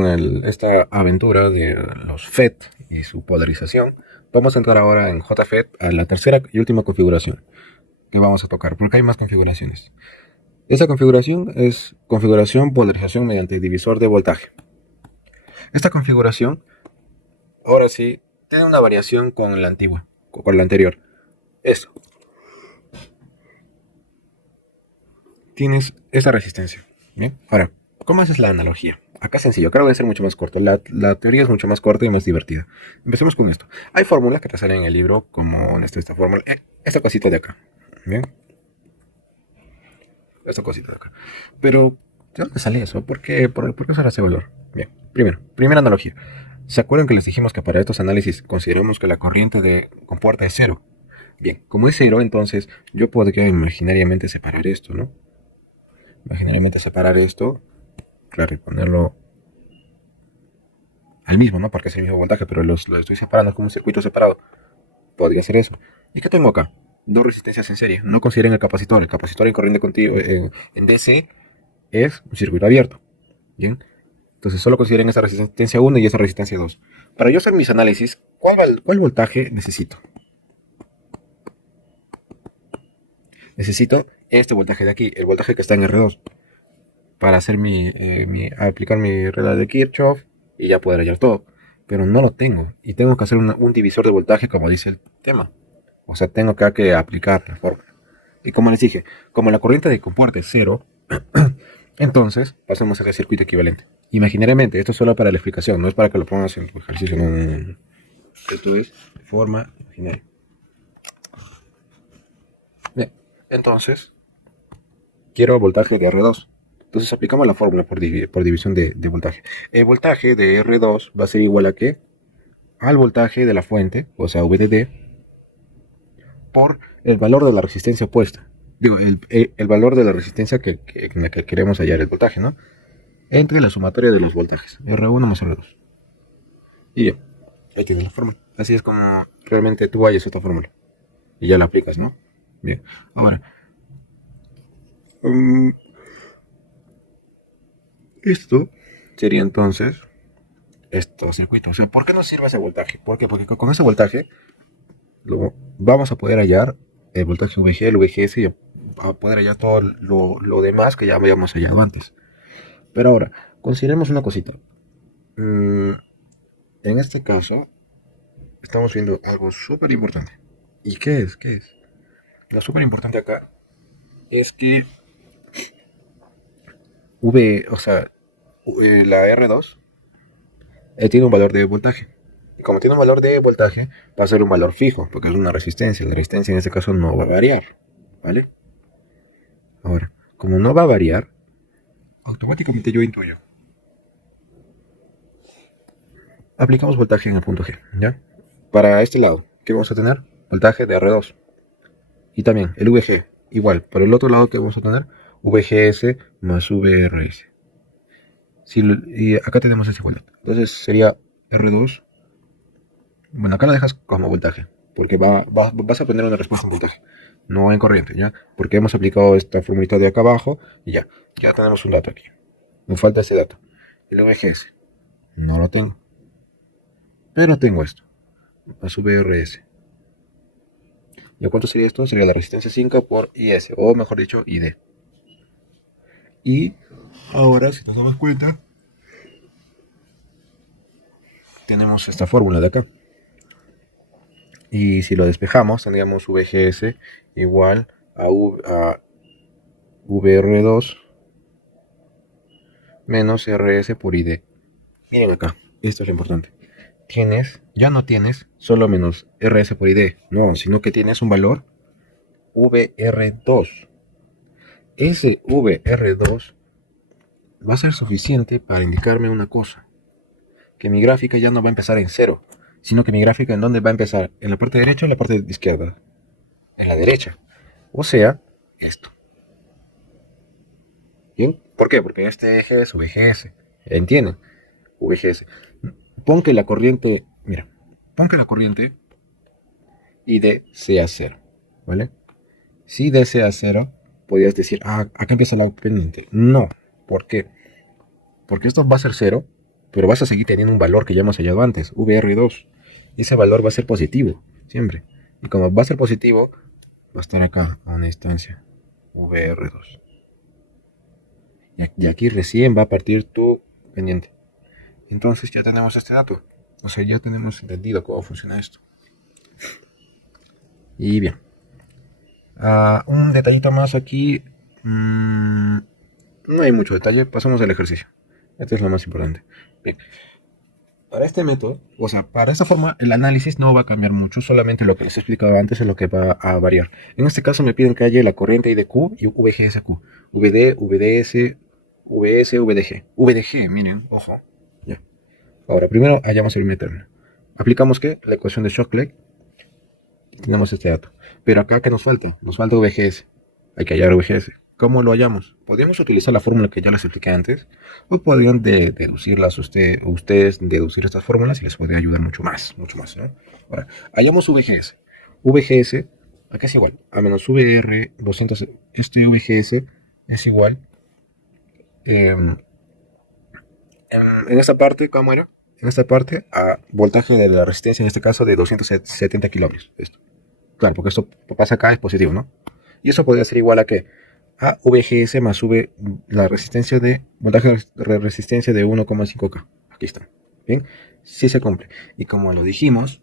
con esta aventura de los FET y su polarización, vamos a entrar ahora en JFET a la tercera y última configuración que vamos a tocar, porque hay más configuraciones. Esta configuración es configuración polarización mediante divisor de voltaje. Esta configuración, ahora sí, tiene una variación con la antigua, con la anterior. Esto. Tienes esta resistencia. ¿Bien? Ahora, ¿cómo haces la analogía? Acá es sencillo, acá voy a ser mucho más corto. La teoría es mucho más corta y más divertida. Empecemos con esto. Hay fórmulas que te salen en el libro, como esta fórmula, esta cosita de acá. ¿Bien? Esta cosita de acá. Pero, ¿de dónde sale eso? ¿Por qué usar ese valor? Bien, primera analogía. ¿Se acuerdan que les dijimos que para estos análisis consideramos que la corriente de compuerta es cero? Bien, como es cero, entonces yo podría imaginariamente separar esto, ¿no? Imaginariamente separar esto, claro, y ponerlo al mismo, ¿no? Porque es el mismo voltaje, pero lo estoy separando como un circuito separado. Podría ser eso. ¿Y qué tengo acá? Dos resistencias en serie. No consideren el capacitor. El capacitor en corriente continua en DC es un circuito abierto. ¿Bien? Entonces solo consideren esa resistencia 1 y esa resistencia 2. Para yo hacer mis análisis, ¿cuál voltaje necesito? Necesito este voltaje de aquí, el voltaje que está en R2, para hacer aplicar mi regla de Kirchhoff y ya poder hallar todo. Pero no lo tengo y tengo que hacer un divisor de voltaje como dice el tema. O sea, tengo que aplicar la fórmula. Y como les dije, como la corriente de compuerta es cero, entonces pasemos a ese circuito equivalente. Imaginariamente, esto es solo para la explicación, no es para que lo pongas en tu ejercicio. No. Esto es de forma imaginaria. Bien, entonces, quiero el voltaje de R2. Entonces aplicamos la fórmula por división de voltaje. El voltaje de R2 va a ser igual a ¿qué? Al voltaje de la fuente, o sea, VDD, por el valor de la resistencia opuesta. Digo, el valor de la resistencia en la que queremos hallar el voltaje, ¿no? Entre la sumatoria de los voltajes, R1 más R2. Y ya, ahí tienes la fórmula. Así es como realmente tú hallas esta fórmula. Y ya la aplicas, ¿no? Bien, ahora, um, esto sería entonces estos circuitos. O sea, ¿por qué nos sirve ese voltaje? ¿Por qué? Porque con ese voltaje vamos a poder hallar el voltaje VG, el VGS y a poder hallar todo lo demás que ya habíamos hallado antes. Pero ahora, consideremos una cosita. En este caso, estamos viendo algo súper importante. ¿Y qué es? ¿Qué es? Lo súper importante acá es que o sea, la R2 tiene un valor de voltaje. Y como tiene un valor de voltaje, va a ser un valor fijo, porque es una resistencia. La resistencia en este caso no va a variar. ¿Vale? Ahora, como no va a variar, automáticamente yo intuyo. Aplicamos voltaje en el punto G, ¿ya? Para este lado, ¿qué vamos a tener? Voltaje de R2. Y también el VG, igual. Por el otro lado, ¿qué vamos a tener? VGS más VRS. Y acá tenemos esa igualdad. Entonces sería R2. Bueno, acá lo dejas como voltaje, porque vas a obtener una respuesta en voltaje, no en corriente, ¿ya? Porque hemos aplicado esta formulita de acá abajo y ya tenemos un dato aquí. Me falta ese dato. El VGS, no lo tengo. Pero tengo esto, a su VRS. ¿Y cuánto sería esto? Sería la resistencia 5 por IS, o mejor dicho, ID. Y ahora, si nos damos cuenta, tenemos esta fórmula de acá. Y si lo despejamos, tendríamos VGS igual a VR2 menos RS por ID. Miren acá, esto es lo importante. Ya no tienes solo menos RS por ID, no, sino que tienes un valor VR2. Ese VR2 va a ser suficiente para indicarme una cosa, que mi gráfica ya no va a empezar en cero, sino que mi gráfica en dónde va a empezar, en la parte derecha o en la parte izquierda, en la derecha, o sea, esto. ¿Bien? ¿Por qué? Porque este eje es VGS, ¿entienden? VGS. Pon que la corriente, mira, pon que la corriente ID sea cero, ¿vale? Si ID sea cero, podrías decir, acá empieza la pendiente. No, ¿por qué? Porque esto va a ser cero pero vas a seguir teniendo un valor que ya hemos hallado antes, VR2. Y ese valor va a ser positivo, siempre. Y como va a ser positivo, va a estar acá, a una distancia, VR2. Y aquí recién va a partir tu pendiente. Entonces ya tenemos este dato. O sea, ya tenemos entendido cómo funciona esto. Y bien. Un detallito más aquí. No hay mucho detalle. Pasamos al ejercicio. Esto es lo más importante. Bien. Para este método, o sea, para esta forma, el análisis no va a cambiar mucho. Solamente lo que les he explicado antes es lo que va a variar. En este caso me piden que haya la corriente I de Q y VGSQ. VD, VDS, VS, VDG. VDG, miren, ojo. Ya. Ahora, primero hallamos el método. Aplicamos ¿qué? La ecuación de Shockley. Tenemos este dato. Pero acá, ¿qué nos falta? Nos falta VGS. Hay que hallar VGS. ¿Cómo lo hallamos? Podríamos utilizar la fórmula que ya les expliqué antes, o podrían deducirlas ustedes deducir estas fórmulas y les podría ayudar mucho más, ¿no? Ahora, hallamos VGS. VGS, acá es igual, a menos VR 200, este VGS es igual, en esta parte, ¿cómo era? En esta parte, a voltaje de la resistencia, en este caso, de 270 kilómetros. Esto. Claro, porque esto pasa acá, es positivo, ¿no? Y eso podría ser igual a que a VGS más V la resistencia de voltaje de resistencia de 1,5K. Aquí está. Bien, sí se cumple. Y como lo dijimos,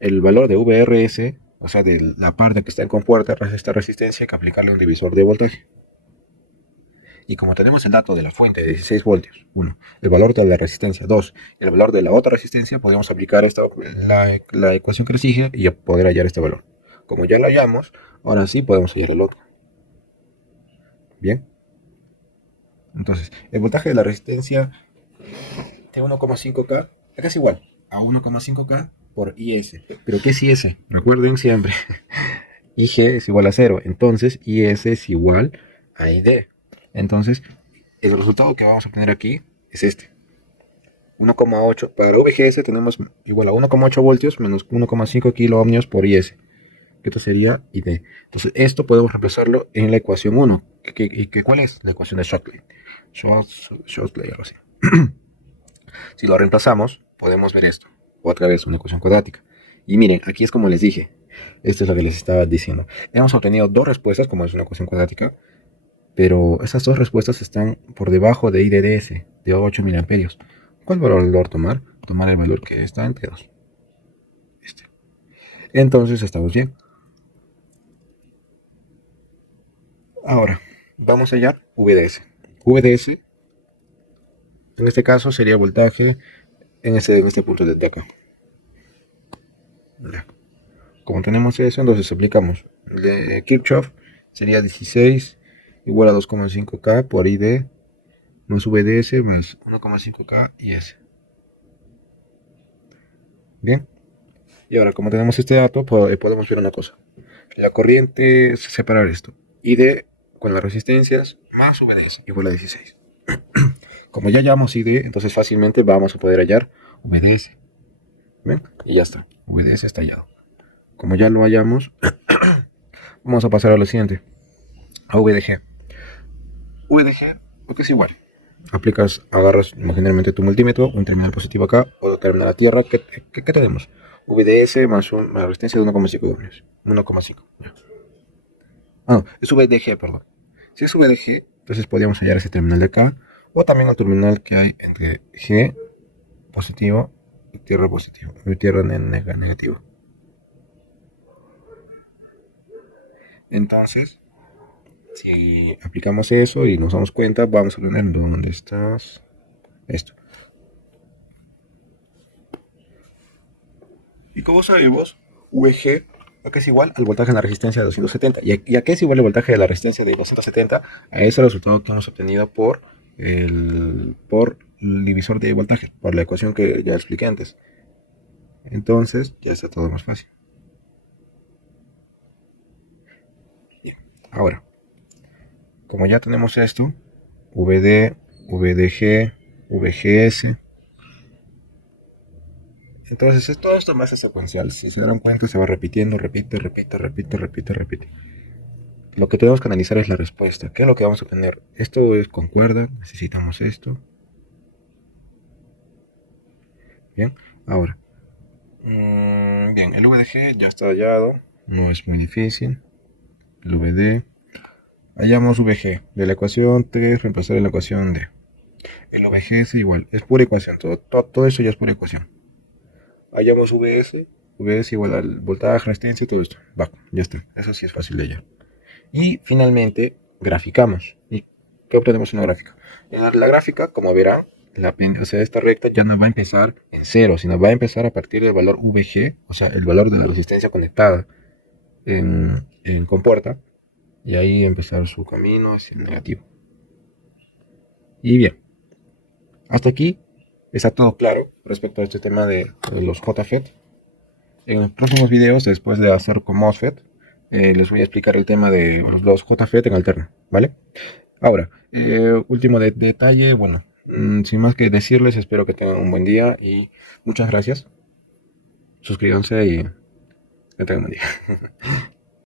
el valor de VRS, o sea, de la parte que está en compuerta, esta resistencia, hay que aplicarle un divisor de voltaje. Y como tenemos el dato de la fuente de 16 voltios, 1, el valor de la resistencia, 2, el valor de la otra resistencia, podemos aplicar la ecuación que les dije y poder hallar este valor. Como ya lo hallamos, ahora sí podemos hallar el otro. Bien. Entonces, el voltaje de la resistencia de 1,5K, acá es igual a 1,5K por IS. ¿Pero qué es IS? Recuerden siempre, IG es igual a 0, entonces IS es igual a ID. Entonces, el resultado que vamos a obtener aquí es este. 1,8. Para VGS tenemos igual a 1,8 voltios menos 1,5 kilo ohmios por IS. Esto sería ID. Entonces, esto podemos reemplazarlo en la ecuación 1. ¿Cuál es? La ecuación de Shockley. Shockley, algo así. Si lo reemplazamos, podemos ver esto. Otra vez una ecuación cuadrática. Y miren, aquí es como les dije. Esto es lo que les estaba diciendo. Hemos obtenido dos respuestas, como es una ecuación cuadrática, pero esas dos respuestas están por debajo de IDDS, de 8 miliamperios. ¿Cuál valor tomar? Tomar el valor que está entre 2. Este. Entonces estamos bien. Ahora, vamos a hallar VDS. VDS, en este caso, sería voltaje en este punto de acá. Como tenemos eso, entonces aplicamos de Kirchhoff, sería 16 igual a 2,5K por ID más VDS más 1,5K y S. Bien. Y ahora, como tenemos este dato, podemos ver una cosa. La corriente es separar esto. ID con las resistencias más VDS igual a 16. Como ya hallamos ID, entonces fácilmente vamos a poder hallar VDS. ¿Ven? Y ya está. VDS está hallado. Como ya lo hallamos, vamos a pasar a lo siguiente. A VDG. VDG, porque es igual. Agarras generalmente tu multímetro, un terminal positivo acá, otro terminal a tierra. ¿Qué tenemos? VDS más una resistencia de 1,5 ohmios. 1,5. Ah, no, es VDG, perdón. Si es VDG, entonces podríamos hallar ese terminal de acá, o también el terminal que hay entre G positivo y tierra positivo, y tierra negativo. Entonces, si aplicamos eso y nos damos cuenta, vamos a poner dónde estás. Esto. Y como sabemos, VG acá es igual al voltaje de la resistencia de 270. ¿Y a qué es igual el voltaje de la resistencia de 270? A ese resultado que hemos obtenido por el divisor de voltaje, por la ecuación que ya expliqué antes. Entonces, ya está todo más fácil. Bien. Ahora, como ya tenemos esto, VD, VDG, VGS. Entonces, todo esto más es secuencial. Si se dan cuenta, se va repitiendo, repite. Lo que tenemos que analizar es la respuesta. ¿Qué es lo que vamos a obtener? Esto concuerda, necesitamos esto. Bien, ahora. Bien, el VDG ya está hallado, no es muy difícil. El VD. Hallamos VG. De la ecuación 3 reemplazar en la ecuación D. El VG es igual, es pura ecuación, todo eso ya es pura ecuación. Hallamos VS igual al voltaje, resistencia y todo esto. Va, ya está, eso sí es fácil de hallar. Y finalmente, graficamos. ¿Y qué obtenemos en la gráfica? En la gráfica, como verán, o sea, esta recta ya no va a empezar en cero, sino va a empezar a partir del valor VG, o sea, el valor de la resistencia conectada en compuerta, y ahí empezar su camino hacia el negativo. Y bien, hasta aquí está todo claro respecto a este tema de los JFET. En los próximos videos, después de hacer con MOSFET, les voy a explicar el tema de los JFET en alterno, ¿vale? Ahora, último detalle, bueno, sin más que decirles, espero que tengan un buen día y muchas gracias. Suscríbanse y que tengan un buen día.